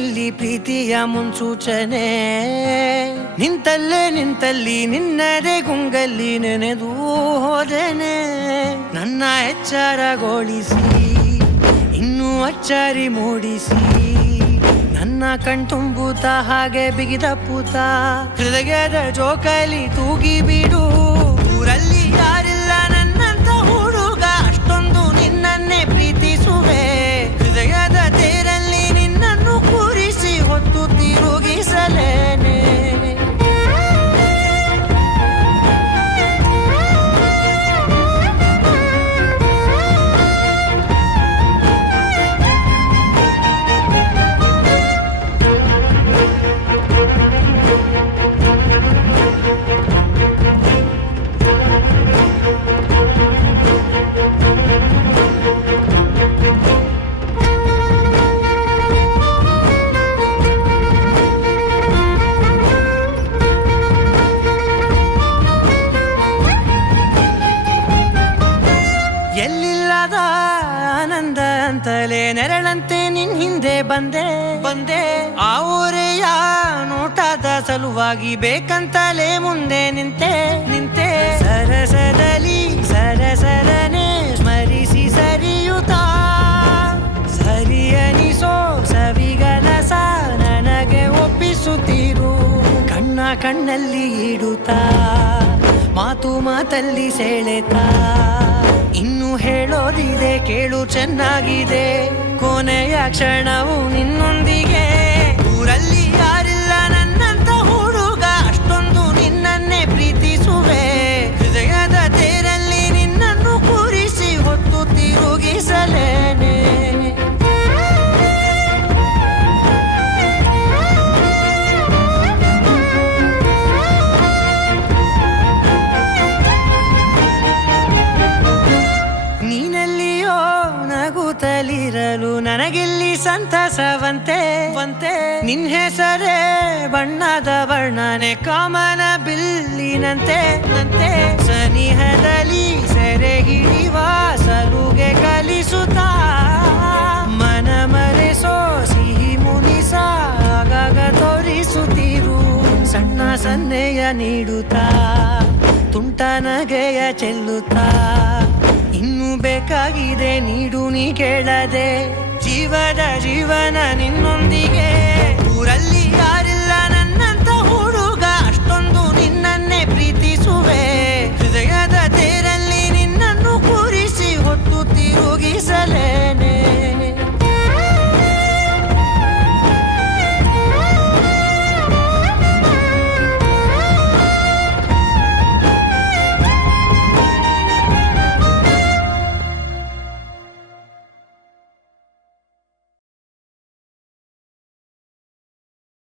ಇಲ್ಲಿ ಪ್ರೀತಿಯ ಮುನ್ಸೂಚನೆ. ನಿಂತಲ್ಲಿ ನಿನ್ನದೇ ಗುಂಗಲ್ಲಿ ನೆನೆದು ಹೋದನೆ. ನನ್ನ ಎಚ್ಚರಗೊಳಿಸಿ ಇನ್ನೂ ಅಚ್ಚರಿ ಮೂಡಿಸಿ, ನನ್ನ ಕಣ್ತುಂಬುತ್ತ ಹಾಗೆ ಬಿಗಿದ ಪೂತ. ಹೃದಯದ ಜೋಕಾಲಿ ತೂಗಿ ಬಿಡು, ಊರಲ್ಲಿ ಯಾರಿಲ್ಲ ನನ್ನಂತ ಹುಡುಗ. ಅಷ್ಟೊಂದು ನಿನ್ನನ್ನೇ ಪ್ರೀತಿಸುವೆ, ಹೃದಯದ ತೇರಲ್ಲಿ ನಿನ್ನನ್ನು ಕೂರಿಸಿ ಹೊತ್ತು ತಿರುಗಿಸಲೇನೆ. ಎಲ್ಲಿಲ್ಲದ ಆನಂದ ಅಂತಲೇ ನೆರಳಂತೆ ನಿನ್ ಹಿಂದೆ ಬಂದೆ. ಆ ಊರೆಯ ನೋಟದ ಸಲುವಾಗಿ ಬೇಕಂತಲೇ ಮುಂದೆ ನಿಂತೆ. ಸರಸದಲ್ಲಿ ಸರಸರನೆ ಸ್ಮರಿಸಿ ಸರಿಯುತ್ತಾ, ಸರಿಯನಿಸೋ ಸವಿಗನಸ ನನಗೆ ಒಪ್ಪಿಸುತ್ತೀರು. ಕಣ್ಣಲ್ಲಿ ಇಡುತ್ತಾ, ಮಾತಲ್ಲಿ ಸೆಳೆತಾ. ಇನ್ನು ಹೇಳೋದಿದೆ ಕೇಳು ಚೆನ್ನಾಗಿದೆ, ಕೊನೆಯ ಕ್ಷಣವು ನಿನ್ನೊಂದಿಗೆ. ಊರಲ್ಲಿ ಯಾರಿಲ್ಲ ನನ್ನಂತ ಹುಡುಗ, ಅಷ್ಟೊಂದು ನಿನ್ನನ್ನೇ ಪ್ರೀತಿಸುವೆ. ಹೃದಯದ ತೇರಲ್ಲಿ ನಿನ್ನನ್ನು ಕೂರಿಸಿ ಹೊತ್ತು ತಿರುಗಿಸಲೇನೆ. ನಗುತ್ತಲಿರಲು ನನಗಿಲ್ಲಿ ಸಂತಸವಂತೆ. ನಿನ್ ಹೆಸರೇ ಬಣ್ಣದ ವರ್ಣನೆ, ಕಾಮನ ಬಿಲ್ಲಿನಂತೆ. ಸನಿಹದಲ್ಲಿ ಸೆರೆ ಹಿಡಿಯುವ ಸಲುಗೆ ಕಲಿಸುತ್ತಾ, ಮನ ಮರೆಸೋ ಸಿಹಿ ಮುನಿಸ ಆಗಾಗ ತೋರಿಸುತ್ತೀರು. ಸಣ್ಣ ಸನ್ನೆಯ ನೀಡುತ್ತಾ, ತುಂಟ ನಗೆಯ ಚೆಲ್ಲುತ್ತಾ. ಇನ್ನು ಬೇಕಾಗಿದೆ ನೀಡು ನೀ ಕೇಳದೆ, ಜೀವನ ನಿನ್ನೊಂದಿಗೆ.